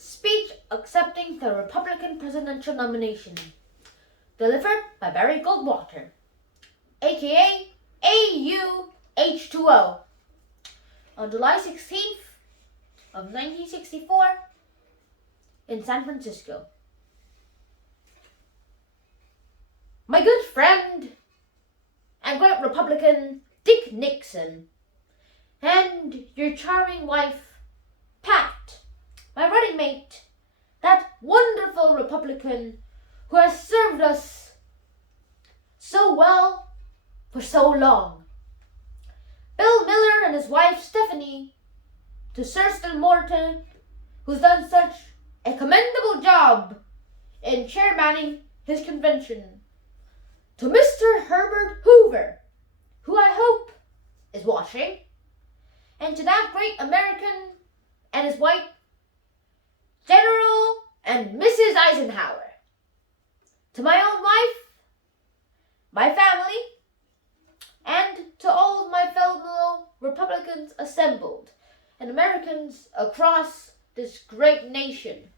Speech accepting the Republican presidential nomination, delivered by Barry Goldwater, aka AUH2O, on July 16th of 1964 in San Francisco. My good friend and great Republican Dick Nixon, and your charming wife, Pat, my running mate, that wonderful Republican who has served us so well for so long. Bill Miller and his wife, Stephanie, to Sir Stan Morton, who's done such a commendable job in chairmanning his convention. To Mr. Herbert Hoover, who I hope is watching, and to that great American and his wife, General and Mrs. Eisenhower. To my own wife, my family, and to all of my fellow Republicans assembled and Americans across this great nation.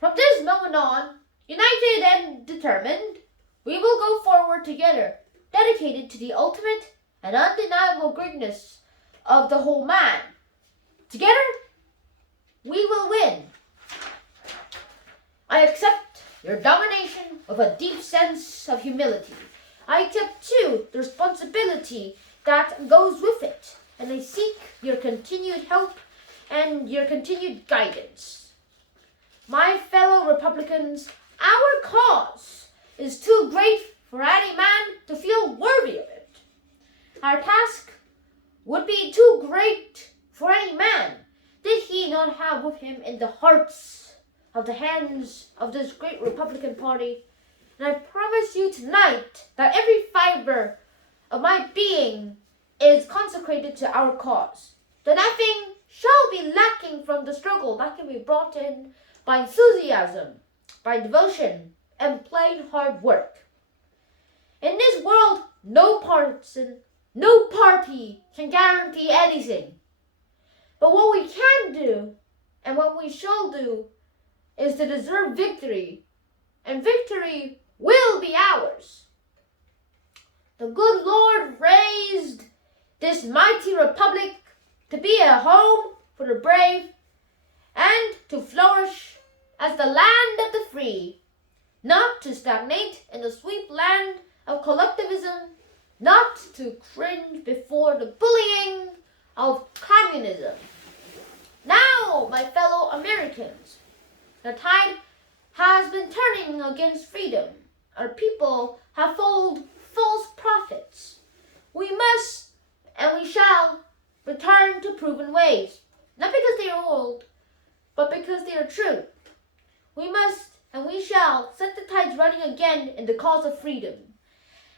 From this moment on, united and determined, we will go forward together, dedicated to the ultimate and undeniable greatness of the whole man. Together, we will win. I accept your domination with a deep sense of humility. I accept, too, the responsibility that goes with it, and I seek your continued help and your continued guidance. My fellow Republicans, our cause is too great for any man to feel worthy of it. Our task would be too great for any man did he not have with him in the hearts of the hands of this great Republican Party. And I promise you tonight that every fiber of my being is consecrated to our cause. That nothing shall be lacking from the struggle that can be brought in by enthusiasm, by devotion, and plain hard work. In this world, no partisan, no party can guarantee anything. But what we can do, and what we shall do, is to deserve victory, and victory will be ours. The good Lord raised this mighty republic to be a home for the brave and to flourish as the land of the free, not to stagnate in the sweep land of collectivism, not to cringe before the bullying of communism. Now, my fellow Americans, the tide has been turning against freedom. Our people have followed false prophets. We must and we shall return to proven ways, not because they are old, but because they are true. We must and we shall set the tides running again in the cause of freedom.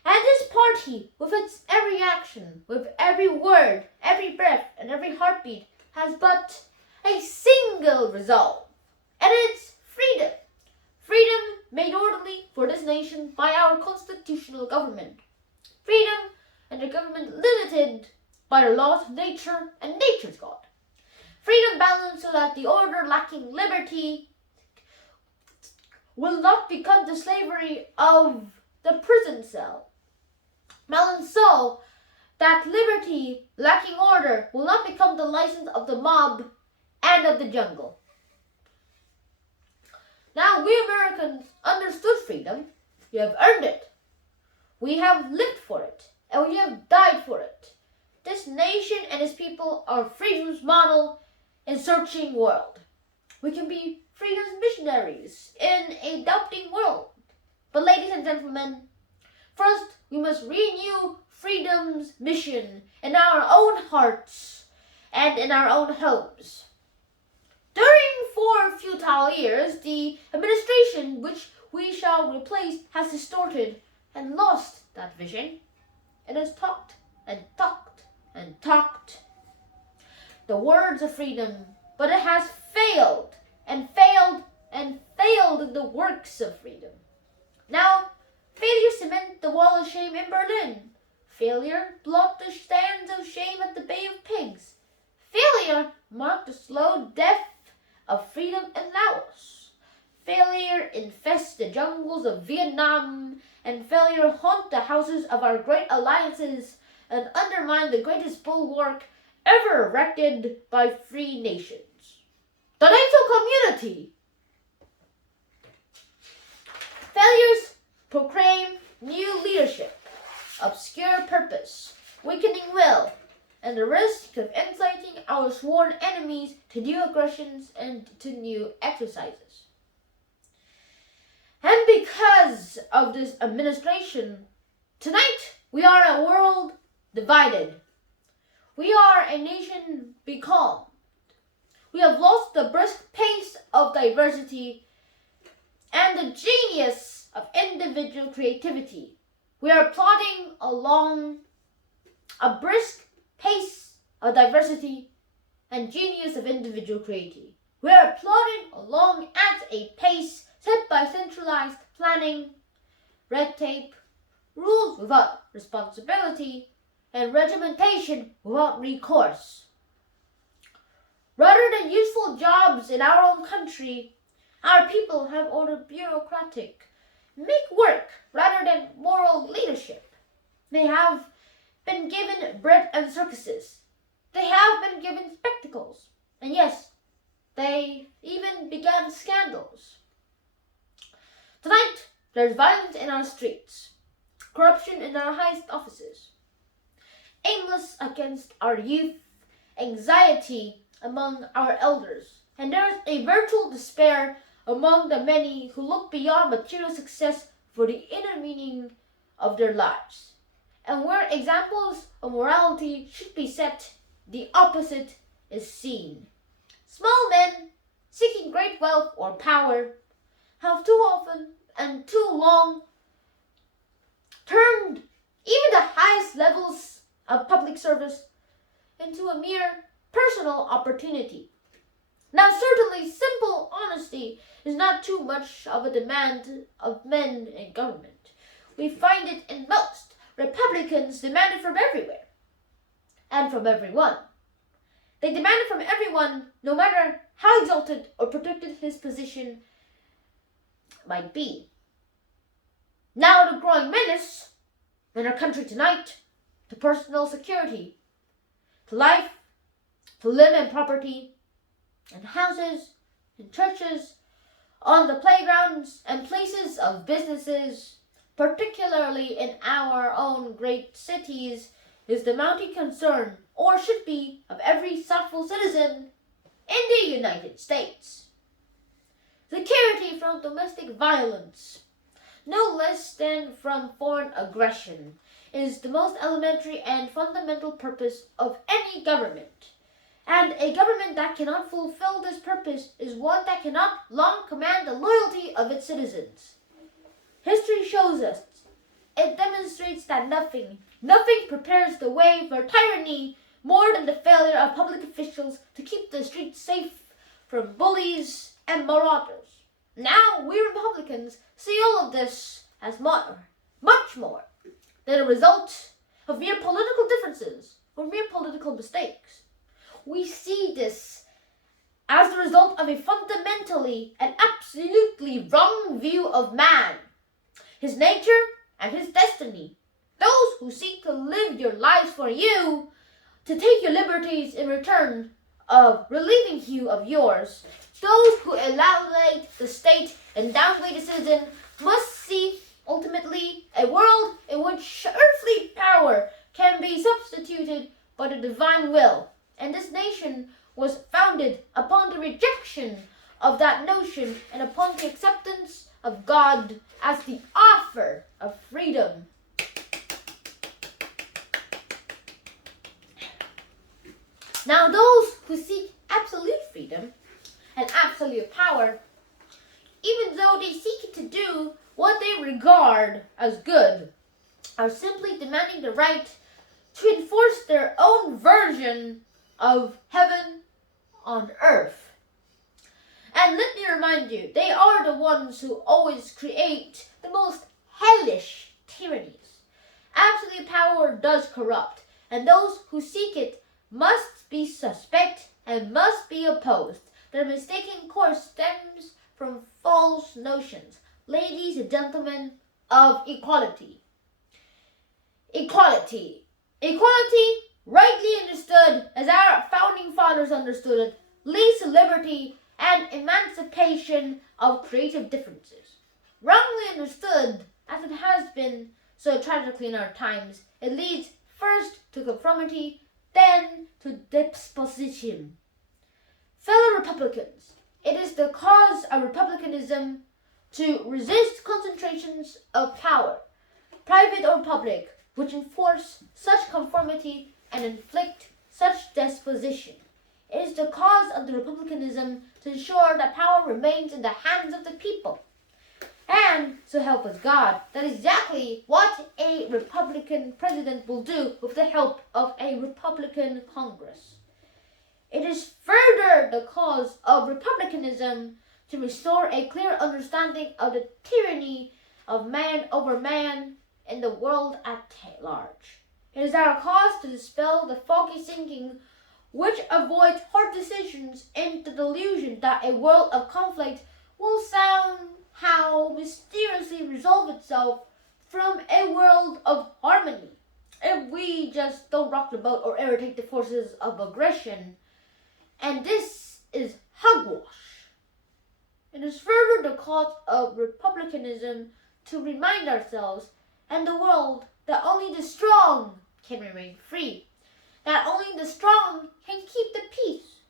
And this party, with its every action, with every word, every breath, and every heartbeat, has but a single resolve, and it's freedom. Freedom made orderly for this nation by our constitutional government. Freedom and a government limited by the laws of nature and nature's God. Freedom balanced so that the order lacking liberty will not become the slavery of the prison cell. Balanced so that liberty lacking order will not become the license of the mob and of the jungle. Now we Americans understood freedom. We have earned it. We have lived for it, and we have died for it. This nation and its people are freedom's model in searching world. We can be freedom's missionaries in a doubting world. But ladies and gentlemen, first we must renew freedom's mission in our own hearts and in our own homes. During 4 futile years, the administration which we shall replace has distorted and lost that vision. It has talked and talked and talked the words of freedom, but it has failed and failed and failed in the works of freedom. Now, failure cement the wall of shame in Berlin. Failure blot the stands of shame at the Bay of Pigs. Failure marked the slow death of freedom in Laos. Failure infests the jungles of Vietnam, and failure haunt the houses of our great alliances and undermine the greatest bulwark ever erected by free nations, the NATO community. Failures proclaim new leadership, obscure purpose, weakening will, and the risk of inciting our sworn enemies to new aggressions and to new exercises. And because of this administration, tonight we are a world divided. We are a nation becalmed. We have lost the brisk pace of diversity and the genius of individual creativity. We are plodding along a brisk pace of diversity and genius of individual creativity. We are plodding along at a pace set by centralized planning, red tape, rules without responsibility, and regimentation without recourse. Rather than useful jobs in our own country, our people have ordered bureaucratic make work rather than moral leadership. They have been given bread and circuses. They have been given spectacles. And yes, they even began scandals. Tonight, there's violence in our streets, corruption in our highest offices, aimless against our youth, anxiety among our elders, and there is a virtual despair among the many who look beyond material success for the inner meaning of their lives. And where examples of morality should be set, the opposite is seen. Small men seeking great wealth or power have too often and too long turned even the highest levels of public service into a mere personal opportunity. Now, certainly, simple honesty is not too much of a demand of men in government. We find it in most. Republicans demand it from everywhere and from everyone. They demand it from everyone, no matter how exalted or protected his position might be. Now, the growing menace in our country tonight to personal security, to life, to limb and property, and houses, and churches, on the playgrounds and places of businesses, particularly in our own great cities, is the mounting concern, or should be, of every thoughtful citizen in the United States. Security from domestic violence, no less than from foreign aggression, is the most elementary and fundamental purpose of any government. And a government that cannot fulfill this purpose is one that cannot long command the loyalty of its citizens. History shows us, it demonstrates that nothing prepares the way for tyranny more than the failure of public officials to keep the streets safe from bullies and marauders. Now, we Republicans see all of this as much more than a result of mere political differences or mere political mistakes. We see this as the result of a fundamentally and absolutely wrong view of man, his nature, and his destiny. Those who seek to live your lives for you, to take your liberties in return of relieving you of yours, those who annihilate the state and downgrade the citizen, must see ultimately a world in which earthly power can be substituted by the divine will. And this nation was founded upon the rejection of that notion and upon the acceptance of God as the author of freedom. Now, those who seek absolute freedom and absolute power, even though they seek to do what they regard as good, are simply demanding the right to enforce their own version of heaven on earth. And let me remind you, they are the ones who always create the most hellish tyrannies. Absolute power does corrupt, and those who seek it must be suspect and must be opposed. Their mistaken course stems from false notions, ladies and gentlemen, of equality. Equality. Equality, rightly understood as our founding fathers understood it, leads to liberty and emancipation of creative differences. Wrongly understood, as it has been so tragically in our times, it leads first to conformity, then to disposition. Fellow Republicans, it is the cause of republicanism to resist concentrations of power, private or public, which enforce such conformity and inflict such disposition. It is the cause of the republicanism to ensure that power remains in the hands of the people. And, so help us God, that is exactly what a Republican president will do with the help of a Republican Congress. It is further the cause of republicanism to restore a clear understanding of the tyranny of man over man in the world at large. It is our cause to dispel the foggy thinking which avoids hard decisions in the delusion that a world of conflict will somehow mysteriously resolve itself from a world of harmony if we just don't rock the boat or irritate the forces of aggression. And this is hogwash. It is further the cause of republicanism to remind ourselves and the world that only the strong can remain free, that only the strong can keep the peace.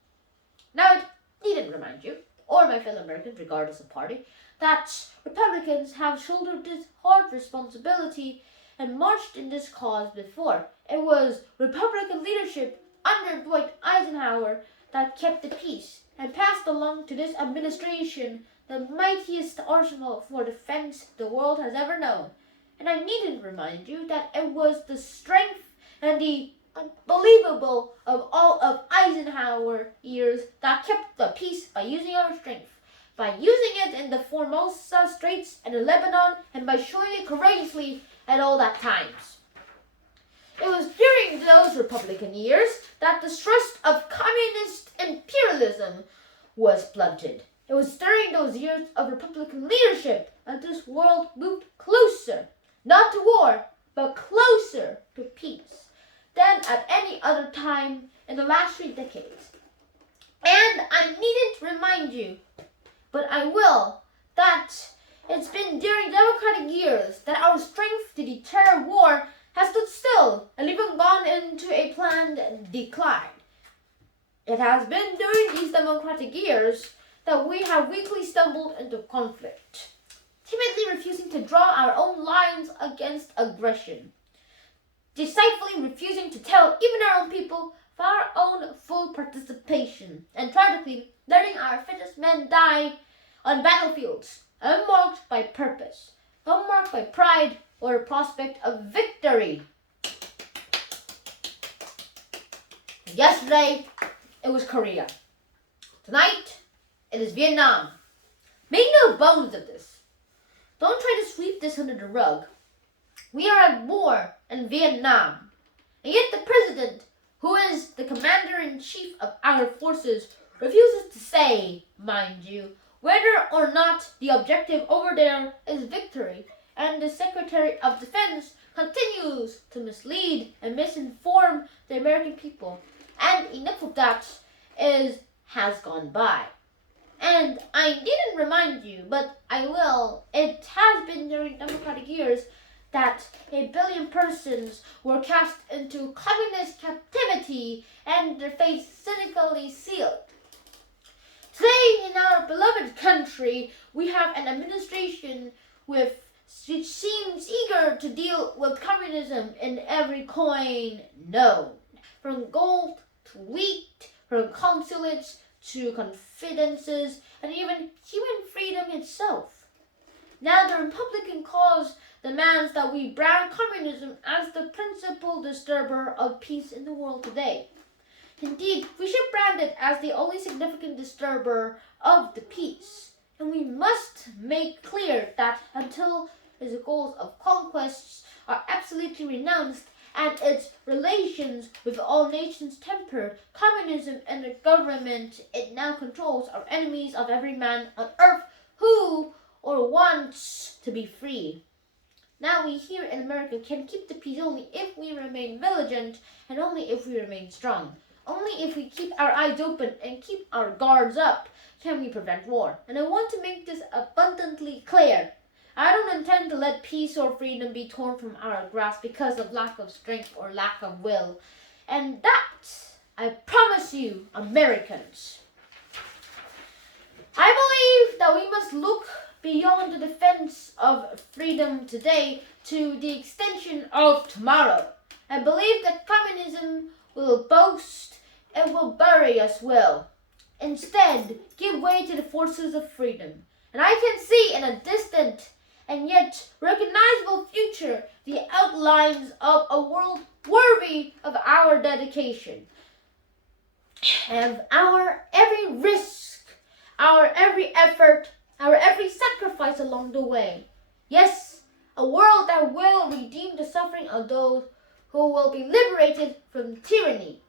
Now, it needn't remind you, or my fellow Americans, regardless of party, that Republicans have shouldered this hard responsibility and marched in this cause before. It was Republican leadership under Dwight Eisenhower that kept the peace and passed along to this administration the mightiest arsenal for defense the world has ever known. And I needn't remind you that it was the strength and the unbelievable of all of Eisenhower years that kept the peace by using our strength, by using it in the Formosa Straits and in Lebanon, and by showing it courageously at all that times. It was during those Republican years that the thrust of communist imperialism was blunted. It was during those years of Republican leadership that this world moved closer, not to war, but closer to peace than at any other time in the last 3 decades. And I needn't remind you, but I will, that it's been during democratic years that our strength to deter war has stood still and even gone into a planned decline. It has been during these democratic years that we have weakly stumbled into conflict, timidly refusing to draw our own lines against aggression, decidedly refusing to tell even our own people of our own full participation, and tragically letting our fittest men die on battlefields, unmarked by purpose, unmarked by pride or the prospect of victory. Yesterday, it was Korea. Tonight, it is Vietnam. Make no bones of this. Don't try to sweep this under the rug. We are at war in Vietnam, and yet the president, who is the commander-in-chief of our forces, refuses to say, mind you, whether or not the objective over there is victory, and the Secretary of Defense continues to mislead and misinform the American people. And enough of that has gone by. And I didn't remind you, but I will. It has been during democratic years that 1 billion persons were cast into communist captivity and their fates cynically sealed. Today, in our beloved country, we have an administration which seems eager to deal with communism in every coin known, from gold to wheat, from consulates to confidences, and even human freedom itself. Now the Republican cause demands that we brand communism as the principal disturber of peace in the world today. Indeed, we should brand it as the only significant disturber of the peace. And we must make clear that until its goals of conquests are absolutely renounced and its relations with all nations tempered, communism and the government it now controls are enemies of every man on earth who or wants to be free. Now we here in America can keep the peace only if we remain vigilant and only if we remain strong. Only if we keep our eyes open and keep our guards up can we prevent war. And I want to make this abundantly clear. I don't intend to let peace or freedom be torn from our grasp because of lack of strength or lack of will. And that, I promise you, Americans. I believe that we must look beyond the defense of freedom today to the extension of tomorrow. I believe that communism will boast and will bury us well. Instead, give way to the forces of freedom. And I can see in a distant and yet recognizable future the outlines of a world worthy of our dedication, of our every risk, our every effort, our every sacrifice along the way. Yes, a world that will redeem the suffering of those who will be liberated from tyranny.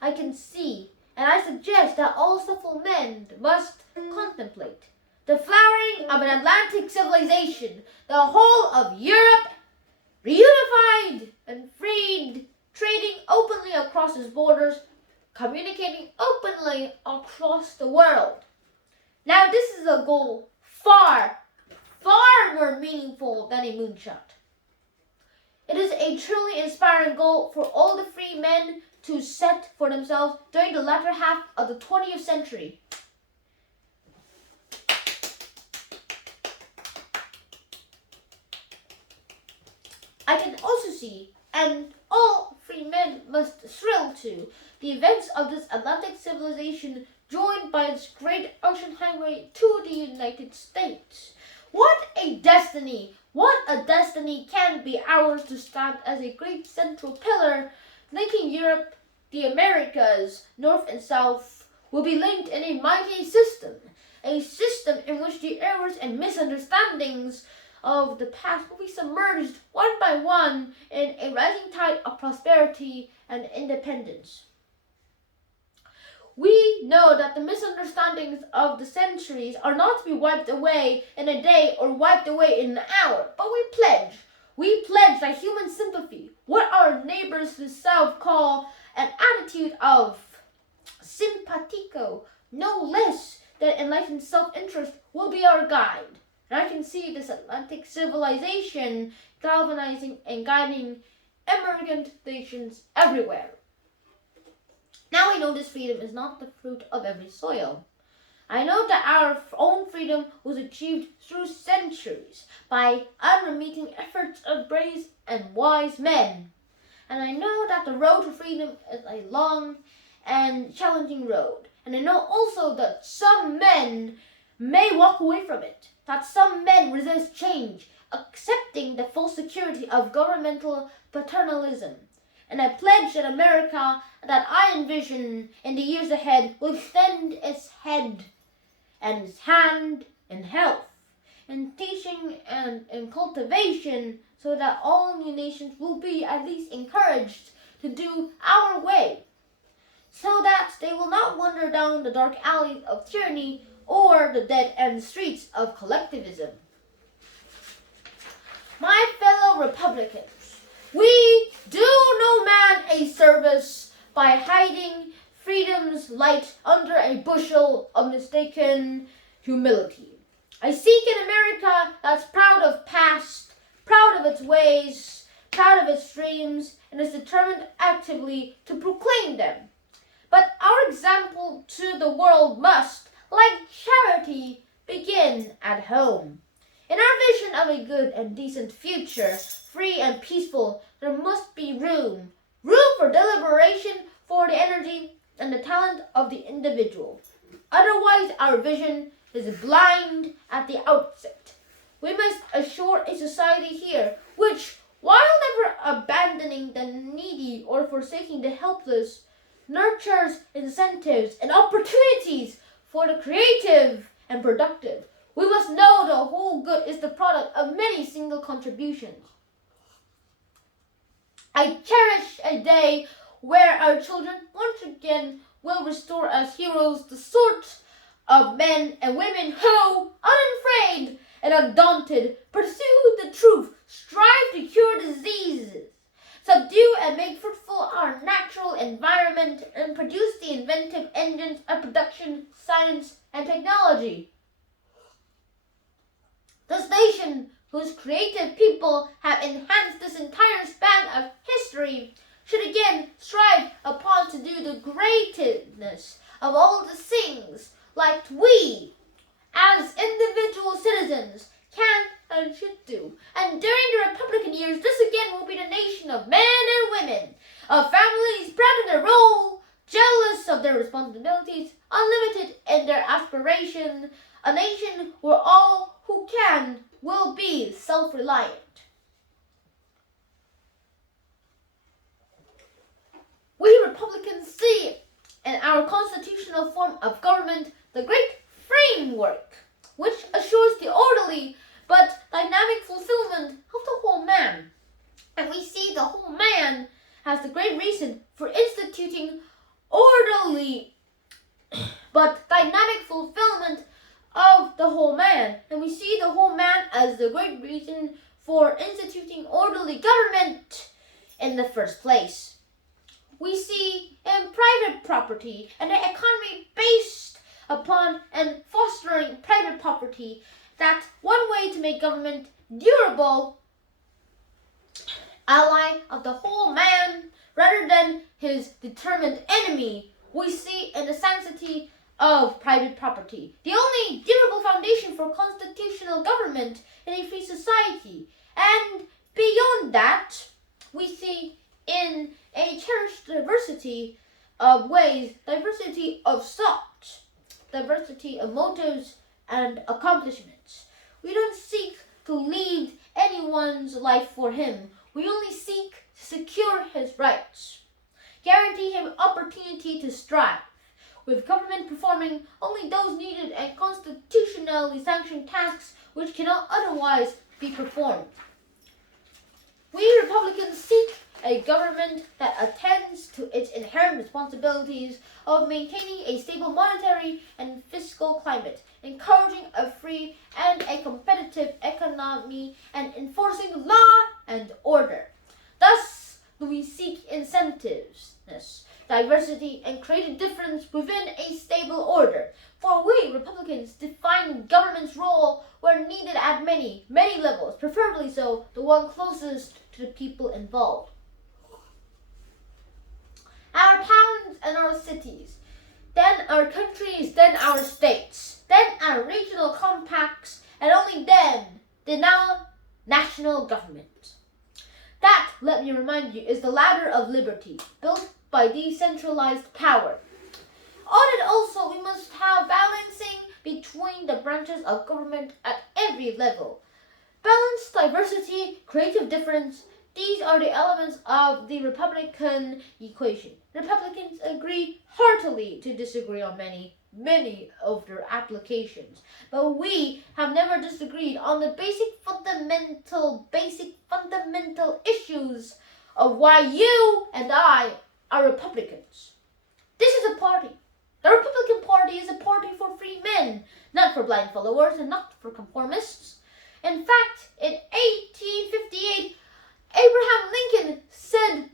I can see, and I suggest that all thoughtful men must contemplate the flowering of an Atlantic civilization, the whole of Europe reunified and freed, trading openly across its borders, communicating openly across the world. Now this is a goal far, far more meaningful than a moonshot. It is a truly inspiring goal for all the free men to set for themselves during the latter half of the 20th century. I can also see, and all free men must thrill to, the events of this Atlantic civilization joined by its great ocean highway to the United States. What a destiny! What a destiny can be ours to stand as a great central pillar linking Europe, the Americas, North and South, will be linked in a mighty system. A system in which the errors and misunderstandings of the past will be submerged one by one in a rising tide of prosperity and independence. We know that the misunderstandings of the centuries are not to be wiped away in a day or wiped away in an hour, but we pledge that human sympathy, what our neighbors to the south call an attitude of simpatico, no less than enlightened self-interest, will be our guide. And I can see this Atlantic civilization galvanizing and guiding immigrant nations everywhere. Now we know this freedom is not the fruit of every soil. I know that our own freedom was achieved through centuries by unremitting efforts of brave and wise men. And I know that the road to freedom is a long and challenging road. And I know also that some men may walk away from it, that some men resist change, accepting the false security of governmental paternalism. And I pledge that America that I envision in the years ahead will extend its head and its hand in health, in teaching and in cultivation, so that all new nations will be at least encouraged to do our way, so that they will not wander down the dark alleys of tyranny or the dead-end streets of collectivism. My fellow Republicans, we do no man a service by hiding freedom's light under a bushel of mistaken humility. I seek an America that's proud of past, proud of its ways, proud of its dreams, and is determined actively to proclaim them. But our example to the world must, like charity, begin at home. In our vision of a good and decent future, free and peaceful, there must be room for deliberation, for the energy and the talent of the individual. Otherwise, our vision is blind at the outset. We must assure a society here which, while never abandoning the needy or forsaking the helpless, nurtures incentives and opportunities for the creative and productive. We must know the whole good is the product of many single contributions. I cherish a day where our children once again will restore as heroes the sort of men and women who, unafraid and undaunted, pursue the truth, strive to cure diseases, subdue and make fruitful our natural environment, and produce the inventive engines of production, science, and technology. This nation, whose creative people have enhanced this entire span of history, should again strive upon to do the greatness of all the things like we, as individual citizens, can and should do. And during the Republican years, this again will be the nation of men and women, of families proud of their role, jealous of their responsibilities, unlimited in their aspiration, a nation where all who can will be self-reliant. We Republicans see in our constitutional form of government the great framework which assures the orderly but dynamic fulfillment of the whole man. And we see the whole man as the great reason for instituting orderly but dynamic fulfillment of the whole man. And we see the whole man as the great reason for instituting orderly government in the first place. We see in private property and an economy based upon and fostering private property that one way to make government durable, ally of the whole man rather than his determined enemy, we see in the sanctity of private property, the only durable foundation for constitutional government in a free society. And beyond that, we see in a cherished diversity of ways, diversity of thought, diversity of motives and accomplishments. We don't seek to lead anyone's life for him. We only seek to secure his rights, guarantee him opportunity to strive, with government performing only those needed and constitutionally sanctioned tasks which cannot otherwise be performed. We Republicans seek a government that attends to its inherent responsibilities of maintaining a stable monetary and fiscal climate, encouraging a free and a competitive economy, and enforcing law and order. Thus do we seek incentives, diversity, and create a difference within a stable order. For we Republicans define government's role where needed at many levels, preferably so the one closest to the people involved. Our towns and our cities, then our countries, then our states, then our regional compacts, and only then the now national government. That, let me remind you, is the ladder of liberty, built by decentralized power. On it also we must have balancing between the branches of government at every level. Balance, diversity, creative difference, these are the elements of the Republican equation. Republicans agree heartily to disagree on many of their applications, but we have never disagreed on the basic fundamental issues of why you and I are Republicans. This is a party. The Republican Party is a party for free men, not for blind followers and not for conformists. In fact, in 1858, Abraham Lincoln said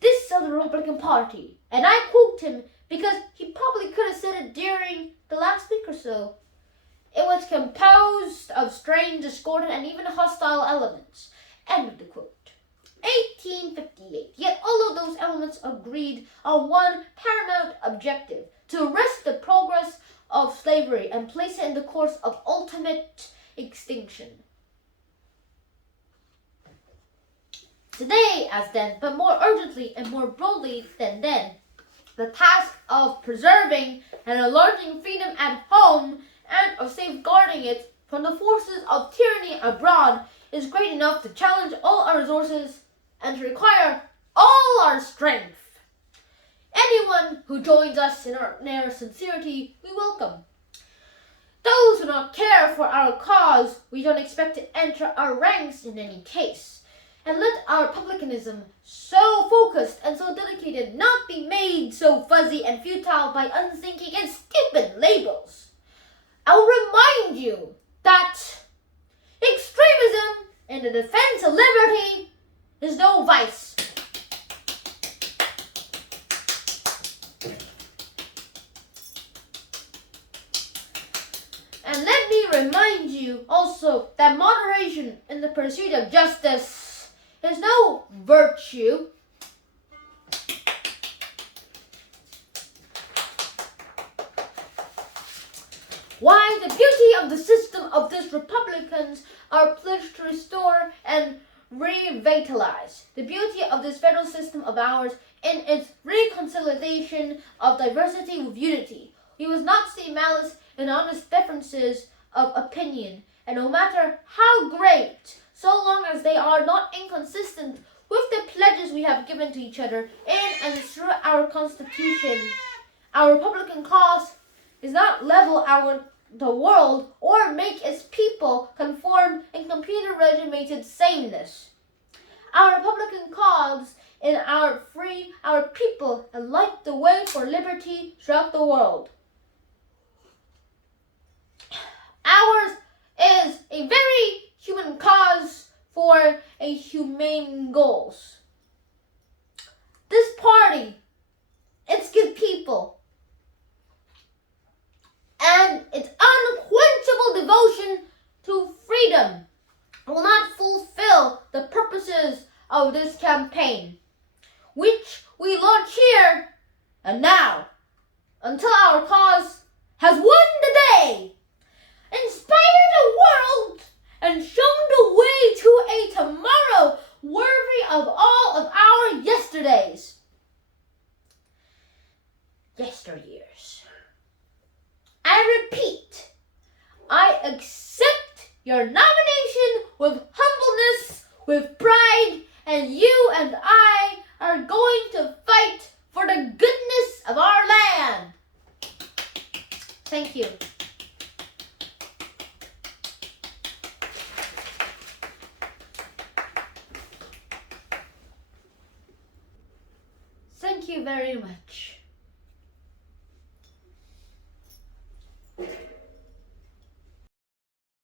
this of the Republican Party, and I quote him because he probably could have said it during the last week or so. It was composed of strange, discordant, and even hostile elements. End of the quote. 1858. Yet all of those elements agreed on one paramount objective: to arrest the progress of slavery and place it in the course of ultimate extinction. Today, as then, but more urgently and more broadly than then, the task of preserving and enlarging freedom at home and of safeguarding it from the forces of tyranny abroad is great enough to challenge all our resources and to require all our strength. Anyone who joins us in our sincerity, we welcome. Those who do not care for our cause, we don't expect to enter our ranks in any case. and let our republicanism, so focused and so dedicated, not be made so fuzzy and futile by unthinking and stupid labels. I'll remind you that extremism in the defense of liberty is no vice. And let me remind you also that moderation in the pursuit of justice is no virtue. Why, the beauty of the system of these Republicans are pledged to restore and revitalize. The beauty of this federal system of ours in its reconciliation of diversity with unity. We must not see malice in honest differences of opinion, and no matter how great, so long as they are not inconsistent with the pledges we have given to each other in and through our Constitution. Our Republican cause is not level the world or make its people conform in computer-regimented sameness. Our Republican cause in our people and light the way for liberty throughout the world. Ours is a very human cause for a humane goals. This party, it's good people, and its unquenchable devotion to freedom will not fulfill the purposes of this campaign, which we launch here and now, until our cause has won the day, inspired the world, and shown the way to a tomorrow worthy of all of our yesterdays. Yesteryears. I repeat, I accept your nomination with humbleness, with pride, and you and I are going to fight for the goodness of our land. Thank you. Thank you very much.